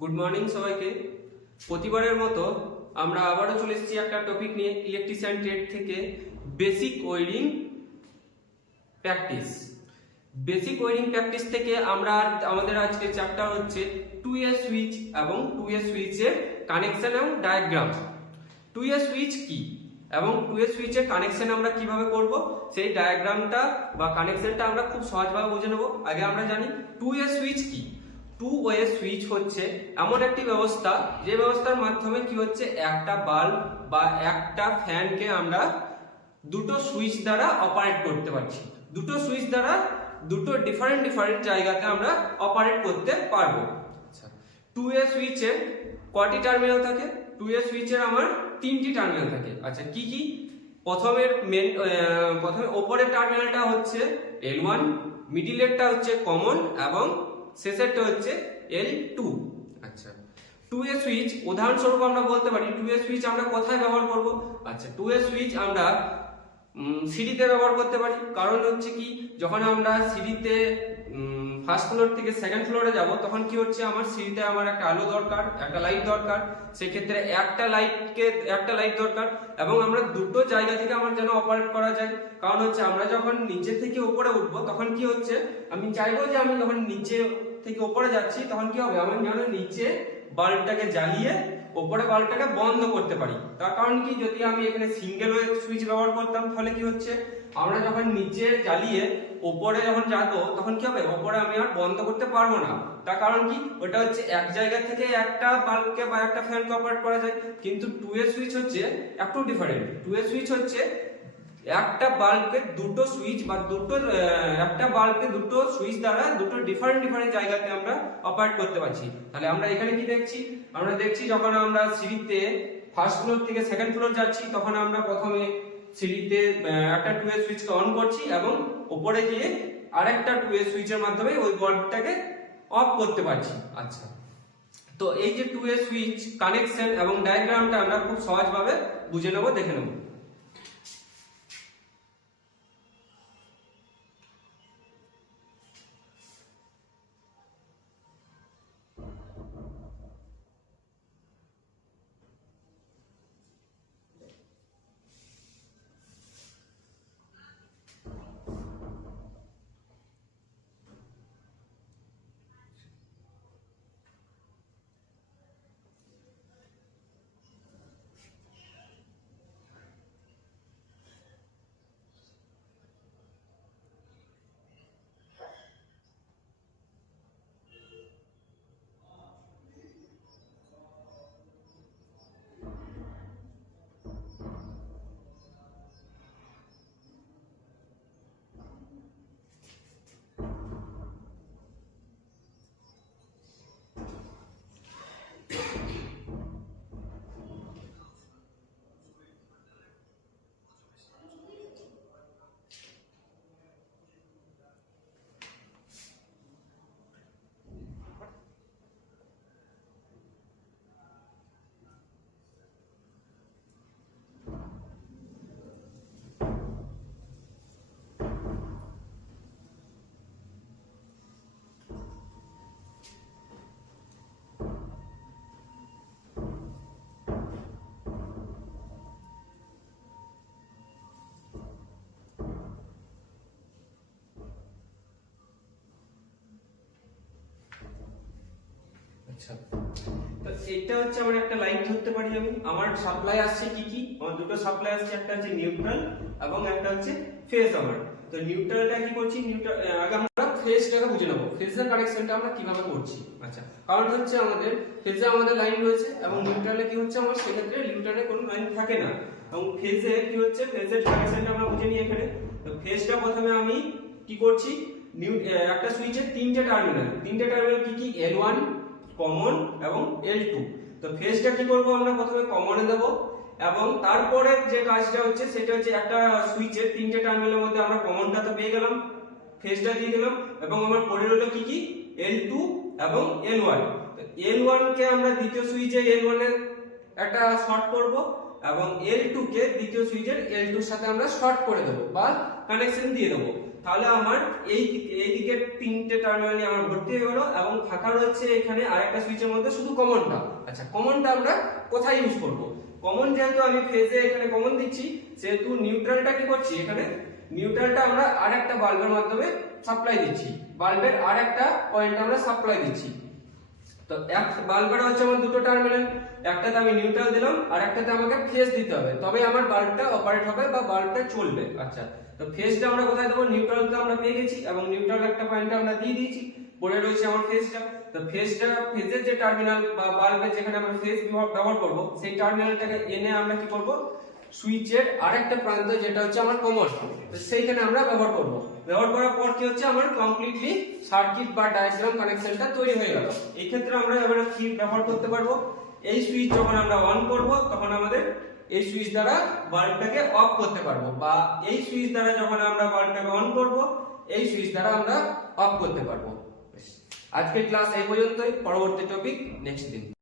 Good morning সবাইকে। প্রতিবারের মতো আমরা আবারও চলে এসেছি একটা টপিক নিয়ে, ইলেকট্রিশিয়ান ট্রেড থেকে basic wiring practice. Basic wiring practice থেকে আমাদের আজকে চ্যাপ্টার হচ্ছে 2A সুইচ এবং 2A সুইচের কানেকশন এবং ডায়াগ্রাম। 2A সুইচ কি এবং 2A সুইচের কানেকশন আমরা কিভাবে করব, সেই ডায়াগ্রামটা বা কানেকশনটা আমরা খুব সহজভাবে বুঝে নেব। আগে আমরা জানি 2A সুইচ কি। 2A সুইচ হচ্ছে এমন একটি ব্যবস্থা, যে ব্যবস্থার মাধ্যমে কি হচ্ছে, একটা বাল্ব বা একটা ফ্যানকে আমরা দুটো সুইচ দ্বারা অপারেট করতে পারছি। দুটো সুইচ দ্বারা দুটো ডিফারেন্ট জায়গাতে আমরা অপারেট করতে পারবো। আচ্ছা, 2A সুইচের কয়টি টার্মিনাল থাকে? 2A সুইচের আমার তিনটি টার্মিনাল থাকে। আচ্ছা, কি কি? প্রথমে ওপরের টার্মিনালটা হচ্ছে L1, মিডিলেরটা হচ্ছে কমন এবং শেষেরটা হচ্ছে L2। আচ্ছা, 2A সুইচ উদাহরণস্বরূপ আমরা বলতে পারি 2A সুইচ আমরা কোথায় ব্যবহার করব? আচ্ছা, 2A সুইচ আমরা সিঁড়িতে ব্যবহার করতে পারি। কারণ হচ্ছে কি, যখন আমরা সিঁড়িতে ফার্স্ট ফ্লোর থেকে সেকেন্ড ফ্লোরে যাব, তখন কি হচ্ছে, আমার সিঁড়িতে আমার একটা আলো দরকার, একটা লাইট দরকার। সেক্ষেত্রে একটা লাইট দরকার এবং আমরা দুটো জায়গা থেকে আমার যেন অপারেট করা যায়। কারণ হচ্ছে আমরা যখন নিচে থেকে উপরে উঠবো, তখন কি হচ্ছে, আমি চাইবো যে আমি যখন নিচে থেকে উপরে যাচ্ছি, তখন কি হবে, আমি যেন নিচে বাল্বটাকে জ্বালিয়ে উপরে বাল্বটাকে বন্ধ করতে পারি। তার কারণ কি, যদি আমি এখানে সিঙ্গেল ওয়ে সুইচ ব্যবহার করতাম, তাহলে কি হচ্ছে, আমরা যখন নিচে জ্বালিয়ে উপরে যখন যাবো, তখন কি হবে, উপরে আমি আর বন্ধ করতে পারবো না। তার কারণ কি, ওটা হচ্ছে এক জায়গা থেকে একটা বাল্বকে বা একটা ফ্যানকে অপারেট করা যায়। কিন্তু 2A সুইচ হচ্ছে একটু ডিফারেন্ট। 2A সুইচ হচ্ছে একটা বাল্বকে দুটো সুইচ বা একটা বাল্বকে দুটো সুইচ দ্বারা দুটো ডিফারেন্ট জায়গাতে আমরা অপারেট করতে পারছি। তাহলে আমরা এখানে কি দেখছি, আমরা দেখছি যখন আমরা সিঁড়িতে ফার্স্ট ফ্লোর থেকে সেকেন্ড ফ্লোর যাচ্ছি, তখন আমরা প্রথমে সিঁড়িতে একটা 2A সুইচকে অন করছি এবং উপরে গিয়ে আরেকটা 2A সুইচের মাধ্যমে ওই বাল্বটাকে অফ করতে পারছি। আচ্ছা, তো এই যে 2A সুইচ কানেকশন এবং ডায়াগ্রামটা আমরা খুব সহজভাবে বুঝে নেব, দেখে নেব। আচ্ছা, তো এটা হচ্ছে আমার একটা লাইন ধরতে পারি আমি। আমার সাপ্লাই আসছে কি কি, আমার দুটো সাপ্লাই আসছে, একটা হচ্ছে নিউট্রাল এবং একটা হচ্ছে ফেজ। আমার তো নিউট্রালটা কি করছি, আগে আমরা ফেজটাকে বুঝে নেব, ফেজের কানেকশনটা আমরা কিভাবে করছি। আচ্ছা, কারণ হচ্ছে আমাদের ফেজে আমাদের লাইন রয়েছে এবং নিউট্রালে কি হচ্ছে, আমার সেক্ষেত্রে নিউট্রালে কোনো লাইন থাকে না এবং ফেজে কি হচ্ছে, ফেজের কানেকশনটা আমরা বুঝে নিই এখানে। তো ফেজটা প্রথমে আমি কি করছি, একটা সুইচের তিনটে টার্মিনাল কি কি, L1, কমন এবং L2। তো ফেজটা কি করব, আমরা প্রথমে কমনে দেব এবং তারপরে যে কাজটা হচ্ছে, সেটা হচ্ছে একটা সুইচের তিনটে টার্মিনালের মধ্যে আমরা কমনটা তো পেয়ে গেলাম, ফেজটা দিয়ে দিলাম এবং আমার পড়ে রইল কি কি, L2 এবং L1। তো L1 কে আমরা দ্বিতীয় সুইচে L1 এর একটা শর্ট করব এবং L2 কে দ্বিতীয় সুইচের L2 এর সাথে আমরা শর্ট করে দেব বা কানেকশন দিয়ে দেব। তাহলে আমার এই দিকের তিনটে টার্মিনালই আমার ভর্তি হয়ে গেল এবং ফাঁকা রয়েছে এখানে আরেকটা সুইচের মধ্যে শুধু কমনটা। আচ্ছা, কমনটা আমরা কোথায় ইউজ করব? কমন যেহেতু আমি ফেজে এখানে কমন দিচ্ছি, সেহেতু নিউট্রালটা কি করছি, এখানে নিউট্রালটা আমরা আরেকটা বাল্বের মাধ্যমে সাপ্লাই দিচ্ছি, বাল্বের আরেকটা পয়েন্ট আমরা সাপ্লাই দিচ্ছি। তো এক বাল্বের হচ্ছে আমার দুটো টার্মিনাল, একটাতে আমি নিউট্রাল দিলাম আর একটাতে আমাকে ফেজ দিতে হবে, তবে আমার বাল্বটা অপারেট হবে বা বাল্বটা চলবে। আচ্ছা, তো ফেজটা আমরা কোথায় দেবো? নিউট্রালটা আমরা পেয়ে গেছি এবং নিউট্রাল একটা পয়েন্টে আমরা দিয়ে দিয়েছি, পড়ে রয়েছে আমার ফেজটা। তো ফেজের যে টার্মিনাল বা বাল্বের যেখানে আমরা ফেজ ব্যবহার করব, সেই টার্মিনালটাকে এনে আমরা কি করব, সুইচের আরেকটা প্রান্ত যেটা হচ্ছে আমার কমন, তো সেইখানে আমরা ব্যবহার করব। ব্যবহার করার পর কি হচ্ছে, আমার কমপ্লিটলি সার্কিট বা ডায়াগ্রাম কানেকশনটা তৈরি হয়ে গেল। এই ক্ষেত্রে আমরা এবারে কি ব্যবহার করতে পারবো, এই সুইচ যখন আমরা অন করব তখন আমাদের এই সুইচ দ্বারা বাল্বটাকে অফ করতে পারবো, বা এই সুইচ দ্বারা যখন আমরা বাল্বটাকে অন করব এই সুইচ দ্বারা আমরা অফ করতে পারবো। আজকের ক্লাস এই পর্যন্তই, পরবর্তী টপিক নেক্সট দিন।